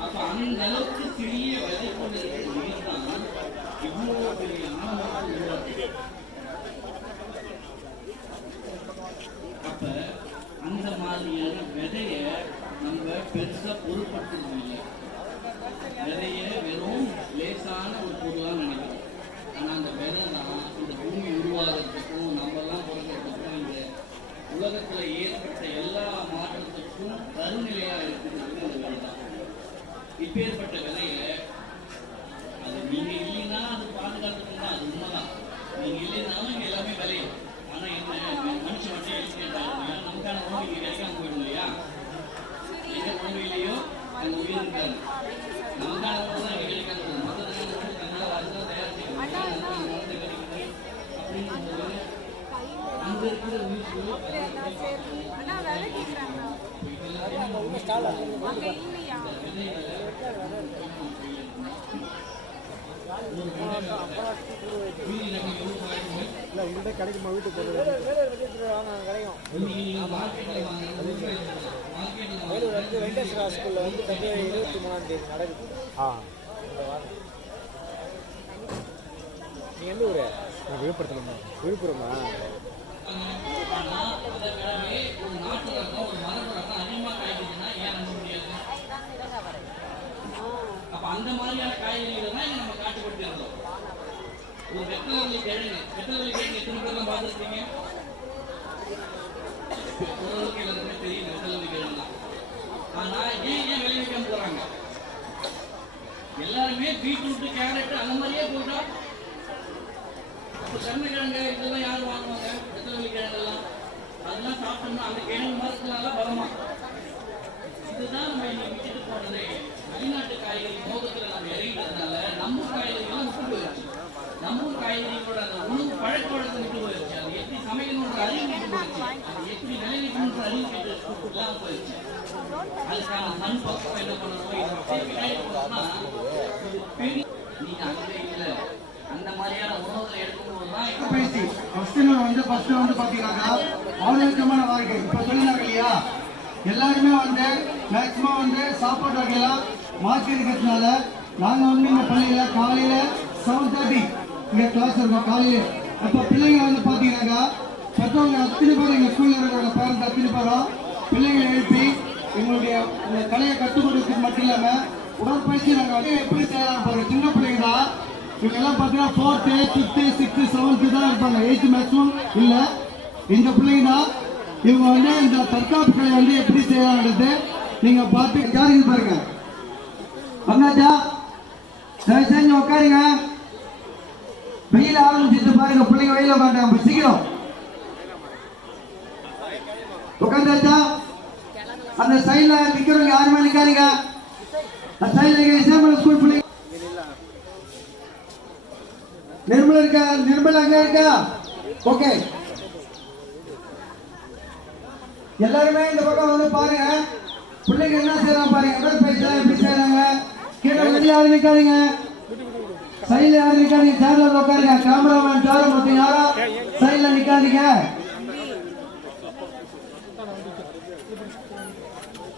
அப்ப அந்த அளவுக்கு சிறிய விதை கொண்ட நீர் தான் இவ்வளவு பெரிய ஆழமாக உருவாக்குது அப்ப அந்த மாதிரியான விதைய நம்ம பெருசா பொருட்படுத்துறது இல்லை விதைய வெறும் லேசான ஒரு பொருளா நினைக்கிறோம் ஆனா அந்த விதை தான் இந்த பூமி உருவாகிறதுக்கும் நம்ம எல்லாம் பிறக்கிறதுக்கும் இந்த உலகத்துல இப்பேற்பட்ட விலையில அது நீங்க இல்லைன்னா அது பாதுகாத்துக்கணும் அது உண்மைதான். நீங்க இல்லைனாலும் இங்க எல்லாமே விளையும். ஆனா என்ன மனுஷன் மட்டும் எழுதி கேட்டாங்க நமக்கான உணவு இங்க கிடைக்காம போயிடும் இல்லையா? எங்க உணவு இல்லையோ அங்க உயிர் இருக்காது. நமக்கான உணவு தான் இங்க கிடைக்காம போகும் மற்றதுக்கான உணவு தங்களால் அதுதான் தயாரிச்சு நமக்கான உணவு கிடைக்குது அப்படிங்கும்போது அங்க இருக்கிற உயிர் ஆனா விலை கேக்குறாங்க அங்க இல்லையா இல்லை இங்கிட்ட கிடைக்குமா வீட்டுக்கு கிடைக்கும் வேலூர் வந்து வெங்கடேஸ்வரா ஸ்கூலில் வந்து பிப்ரவரி இருபத்தி மூணாம் தேதி நடக்குது ஆ. இந்த நீ எந்த ஊர்? விழுப்புரத்தில் விழுப்புரமா ஆனா அதை விடவே ஒரு நாட்டு ரகம் ஒரு மரபு ரகம் அதிகமா காய்க்குதுன்னா ஏன் நம்ப முடியாது அப்ப அந்த மாதிரியான காய்கறிகளை தான் இங்க நம்ம காட்டுப்படுத்தி இருந்தோம். ஒரு வெட்டவள்ளி கிழங்கு. வெட்டவள்ளி கிழங்கு எத்தனை பேர் தான் பார்த்துருக்கீங்க ஓரளவுக்கு எல்லாருக்குமே தெரியும் வெட்டவள்ளி கிழங்கு தான் ஆனா ஏன் ஏன் விளைவிக்காம போறாங்க? எல்லாருமே பீட்ரூட் கேரட் அந்த மாதிரியே போட்டா அப்ப கருணைக்கிழங்கு இதெல்லாம் யார் வாங்குவாங்க? வெத்தலை கிழங்கெல்லாம். அதெல்லாம் சாப்பிட்டோம்னா அந்த கிழங்கு மரத்துனால பலமா இதுதான் நம்ம இன்னைக்கு விட்டுட்டு போனதே வெளிநாட்டு காய்கறி மோகத்துல நம்ம இறங்கிட்டதுனால நம்ம காய்கறிகள்லாம் விட்டு போயிடுச்சு நம்ம காய்கறிகளோட அந்த உணவு பழக்க வழக்கம் விட்டு போயிடுச்சு அது எப்படி சமைக்கணுன்ற அறிவு விட்டு போயிடுச்சு அது எப்படி விளைவிக்கணுன்ற போயிடுச்சு அதுக்கான மண் பக்கம் என்ன பண்ணணும் நீங்க அங்கே அந்த மாதிரியான உணவுகளை எடுக்கும்போது தான் பேசி ஃபர்ஸ்ட் வந்து ஃபர்ஸ்ட் வந்து பாத்தீங்கன்னாக்கா ஆரோக்கியமான வாழ்க்கை. இப்போ சொல்லினாங்க இல்லையா? எல்லாருமே வந்து மேக்சிமம் வந்து சாப்பாடு வகையெல்லாம் மாற்றி இருக்கிறதுனால நாங்க வந்து இந்த பள்ளியில காலையில் செவன் தேர்ட்டி இங்க கிளாஸ் இருக்கோம். பிள்ளைங்க வந்து பாத்தீங்கன்னாக்கா பெற்றவங்க அத்தனை பேர் எங்கள் ஸ்கூலில் இருக்கிற பேரண்ட்ஸ் அத்தனை பேரும் பிள்ளைங்களை எழுப்பி எங்களுடைய இந்த கலையை கற்றுக் மட்டும் இல்லாமல் உடற்பயிற்சி நாங்கள் வந்து எப்படி செய்யலாம் பாருங்க. சின்ன பிள்ளைங்க தான் இவங்கெல்லாம் பார்த்தீங்கன்னா ஃபோர்த்து ஃபிஃப்த்து சிக்ஸ்த்து செவன்த்து தான் இருப்பாங்க. எயித்து மேக்ஸிமம் இல்லை. இந்த பிள்ளைங்க தான் இவங்க வந்து இந்த தற்காப்பு கலை வந்து எப்படி செய்யலாம்ன்றது நீங்கள் பார்த்து யாருக்கு பாருங்க. அண்ணாச்சா தயவு செஞ்சு உட்காருங்க. வெயில் ஆரம்பிச்சுட்டு பாருங்க. பிள்ளைங்க வெயில மாட்டாங்க சீக்கிரம். உட்காந்தாச்சா அந்த சைட்ல நிக்கிறவங்க யாருமே நிக்காதீங்க. அந்த சைட்ல இசைமலை ஸ்கூல் பிள்ளைங்க நிர்மலா இருக்கா? நிர்மலா அங்க இருக்கா? ஓகே எல்லாருமே இந்த பக்கம் வந்து பாருங்க. பிள்ளைங்க என்ன செய்யறாங்க பாருங்க. உடற்பயிற்சி எப்படி செய்யறாங்க கீழே வெளியே யாரும் நிக்காதீங்க. சைடுல யாரும் நிக்காதீங்க. சேர்ல உட்காருங்க. கேமராமேன் சார் மட்டும் யாரும் சைடுல நிக்காதீங்க. 보고 싶고